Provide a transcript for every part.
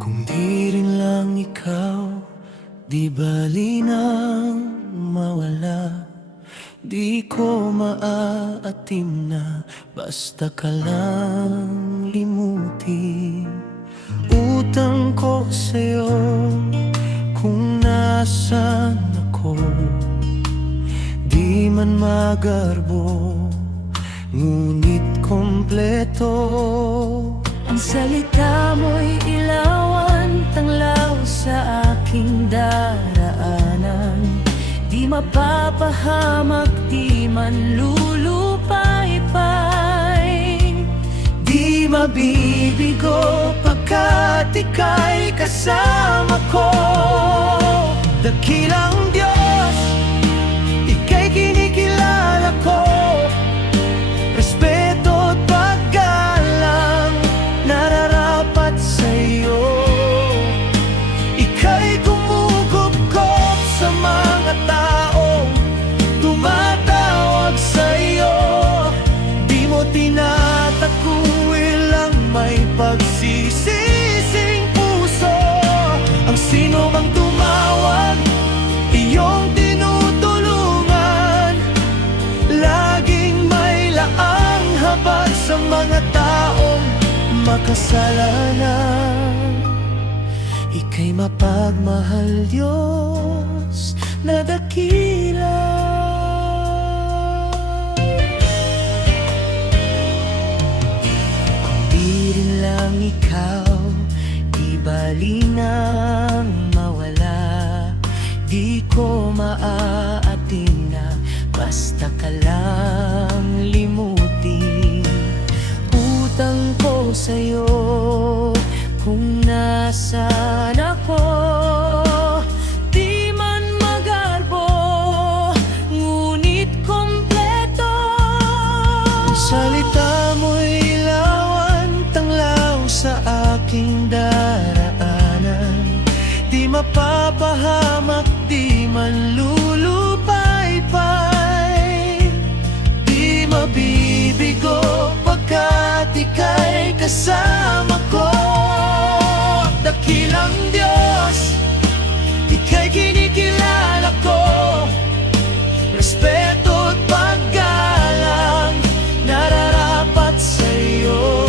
Kung di rin lang ikaw, di bali nang mawala. Di ko maaatim na basta ka lang limutin. Utang ko sa'yo kung nasan ako, di man magarbo, ngunit kompleto. Ang salita mo'y ilawan, tanglaw sa aking daraanan. Di mapapahamak, di man lulupaypay. Di mabibigo pagkat ika'y kasama ko. Dakilang Diyos, ika'y kinikilala ko. Respeto at paggalang nararapat sa'yo. Ika'y gumugupkop sa mga taong tumatawag sa'yo. Di mo tinatakwil ang may pagsisising puso. Ang sino mang tumawag, iyong tinutulungan. Laging may laang habag sa mga taong makasalanan. Ika'y mapagmahal, Diyos na dakila. Kung di rin lang ikaw, di bali nang mawala. Di ko maaatim na basta ka lang limutin. Utang ko sa'yo kung nasaan ako, di man magarbo, ngunit kompleto. Ang salita mo'y ilawan, tanglaw sa aking daraanan. Di mapapahamak, di man lulupaypay. Di mabibigo pagkat ika'y kasama ko. Dakilang Diyos, ika'y kinikilala ko. Respeto at paggalang nararapat sa'yo.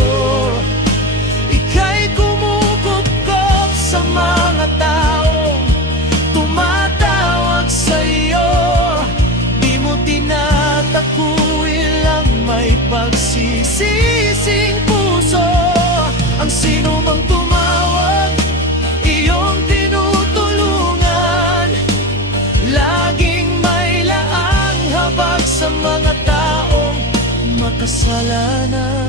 Ika'y kumukupkop sa mga taong tumatawag sa'yo. Di mo tinatakwil ang may pagsisising puso. Ang sino mang tumawag, iyong tinutulungan. Laging may laang habag sa mga taong makasalanan.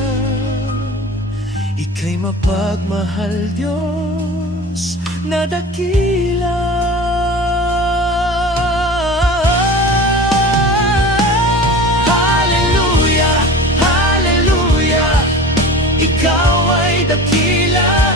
Ika'y mapagmahal, Diyos na dakila. Hallelujah, hallelujah, ikaw ay dakila.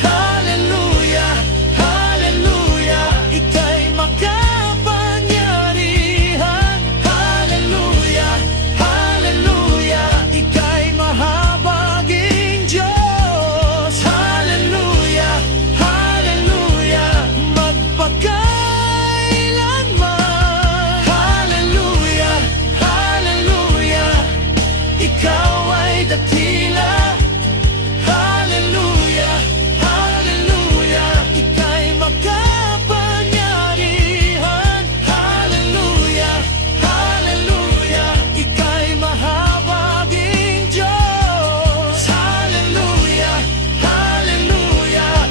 Hallelujah, hallelujah, ika'y makapangyarihan. Hallelujah, hallelujah, ika'y mahabaging Diyos. Hallelujah, hallelujah, magpakailanman. Hallelujah, hallelujah, ikaw ay dakila. Hallelujah, hallelujah, ika'y makapangyarihan. Hallelujah, hallelujah, ika'y mahabaging Diyos. Hallelujah, hallelujah,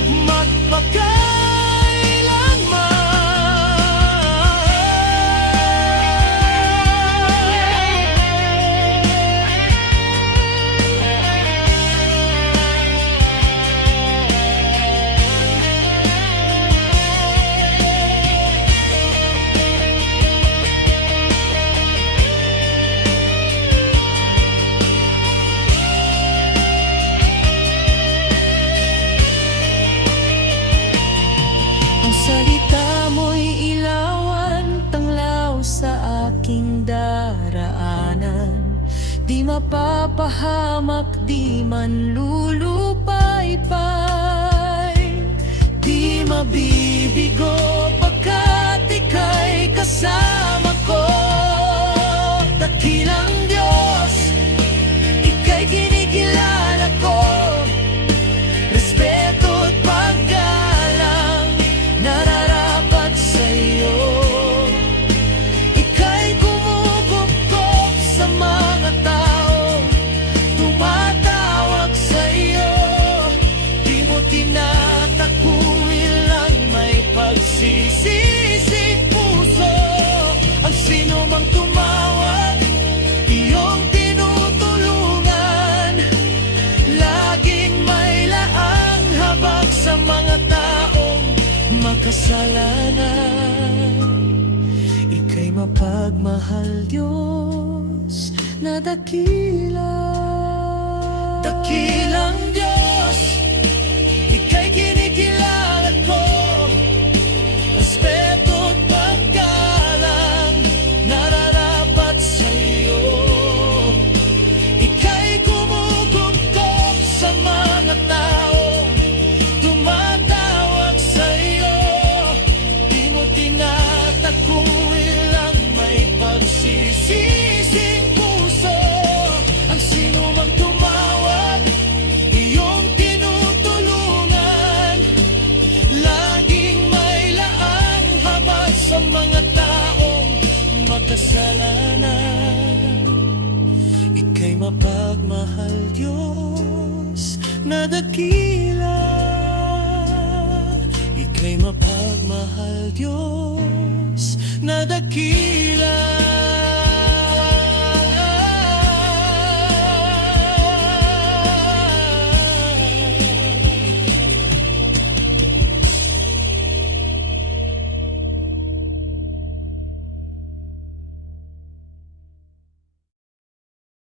Ang salita mo'y ilawan, tanglaw sa aking daraanan. Di mapapahamak, di man lulupaypay. kasama ko. Dakilang Diyos, ika'y kinikilala ko. Respeto at paggalang nararapat sa'yo. Ika'y kumukupkop sa mga taong tumatawag sa'yo. Di mo tinatakwil lang may pagsisising puso. Ang sino mang tumawag, iyong tinutulungan. Laging may laang habag sa mga taong makasalanan. Ika'y mapagmahal, Diyos, na dakila. Dakilang Diyos, ika'y kinikilala ko. Respeto at paggalang nararapat sa'yo. Ika'y kumukupkop sa mga taong tumatawag sa'yo. Di mo tinatakwil ang may pagsisising puso. Ang sino mang tumawag, iyong tinutulungan. Laging may laang habag sa mga taong makasalanan. Ika'y mapagmahal, Diyos, na dakila. Ika'y mapagmahal, Diyos, na dakila.